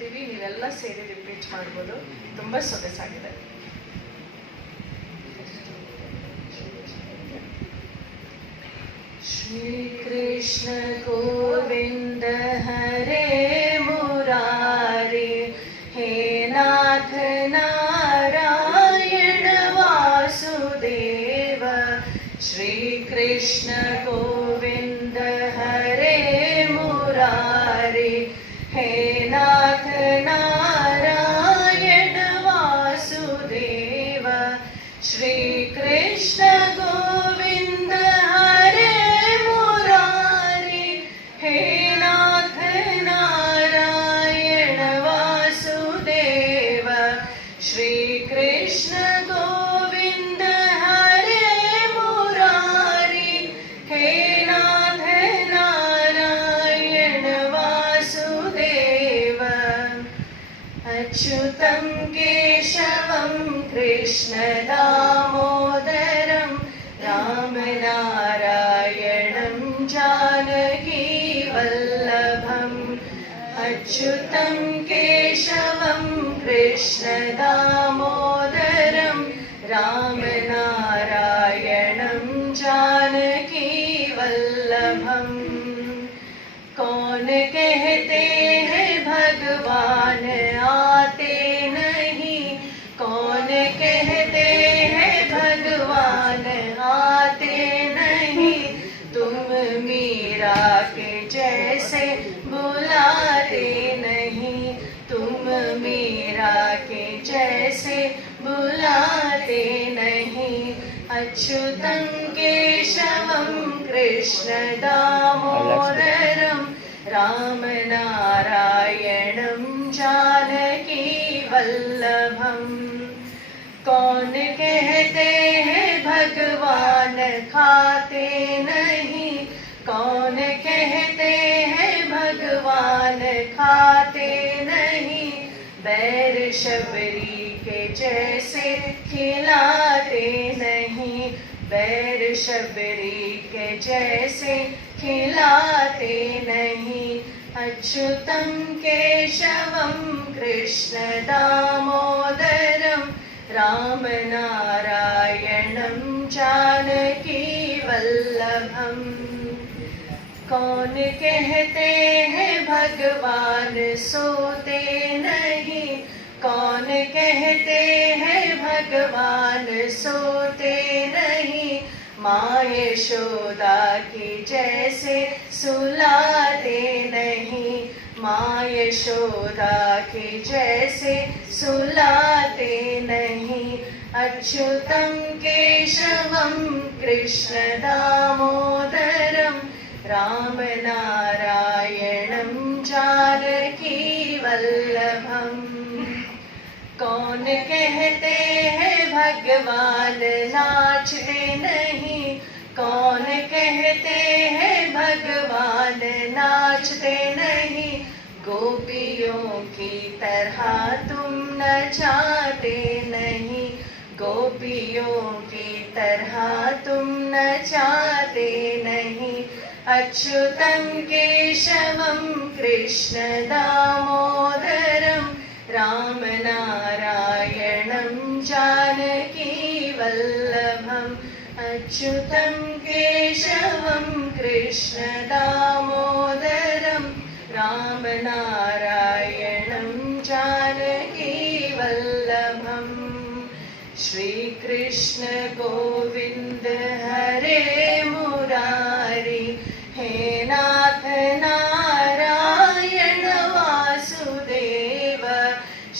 ಹೇಳ್ತೀವಿ, ನೀವೆಲ್ಲ ಸೇರಿ ರಿಪೀಟ್ ಮಾಡ್ಬೋದು. ತುಂಬ ಸೊಗಸಾಗಿದೆ. श्री कृष्ण गोविंद हरे मुरारी, हे नाथ नारायण वासुदेव. श्री कृष्ण गोविंद हरे मुरारी, हे नाथ नारायण वासुदेव. श्री कृष्ण गोविंद हरे मुरारी, हे नाथ नारायण वासुदेव. श्री कृष्ण गोविंद हरे मुरारी, हे नाथ नारायण वासुदेव. अच्युतं केशवं कृष्ण दामोदरं राम नारायणं जानकी वल्लभम्. अच्युतं केशवं कृष्ण दामोदरं राम नारायणं जानकी वल्लभम्. कौन कहते हैं भगवान आते नहीं, कौन कहते हैं भगवान आते नहीं. तुम मीरा के जैसे बुलाते नहीं, तुम मीरा के जैसे बुलाते नहीं. अच्युतं केशवं कृष्ण दामोदरं राम नारायणं जानकी वल्लभम्. कौन कहते हैं भगवान खाते नहीं, कौन कहते हैं भगवान खाते नहीं. बैर शबरी के जैसे खिलाते नहीं, बैर शबरी के जैसे खिलाते नहीं. अच्युतं केशवं कृष्ण दामोदरं राम नारायणं जानकी वल्लभम्. कौन कहते हैं भगवान सोते नहीं, कौन कहते हैं भगवान सोते नहीं. माँ यशोदा की जैसे सुलाते नहीं, माँ यशोदा की जैसे सुलाते नहीं. अच्युतं केशवं कृष्ण दामोदरं राम नारायणं जानकी वल्लभम्. कौन कहते हैं भगवान नाचते नहीं, कौन कहते हैं भगवान नाचते नहीं. गोपियों की तरह तुम नचाते नहीं, गोपियों की तरह तुम नचाते नहीं. अच्युतं केशवं कृष्ण दामोदरं राम नारायणं जानकी वल्लभम्. अच्युतं केशवं कृष्ण दामोदरं राम नारायणं जानकी वल्लभम्. श्री कृष्ण गोविंद हरे मुरारी, हे नाथ नारायण वासुदेव.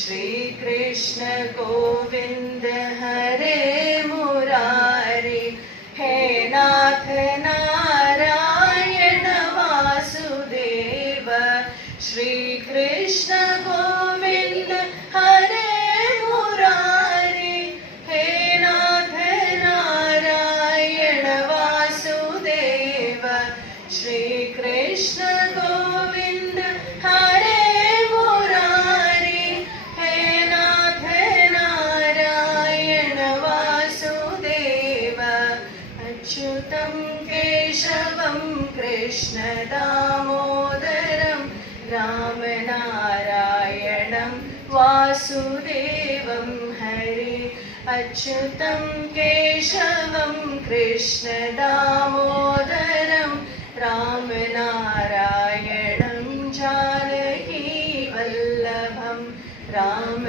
श्री कृष्ण गोविंद हरे मुरारी, हे नाथ नारायण वासुदेव. श्री कृष्ण गोविंद हरे मुरारी, हे नाथ नारायण वासुदेव. श्री कृष्ण गोविंद हरे मुरारी, हे नाथ नारायण वासुदेव. अच्युतं केशवं कृष्ण दामोदरं राम नारायण वासुदेवं हरे अच्युतं केशवं कृष्णदामोदरं रामनारायणं जानकीवल्लभं रामनारायणं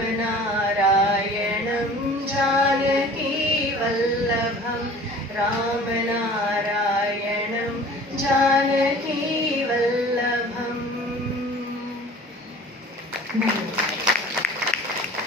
जानकीवल्लभं रामनारायणं जानकीवल्लभं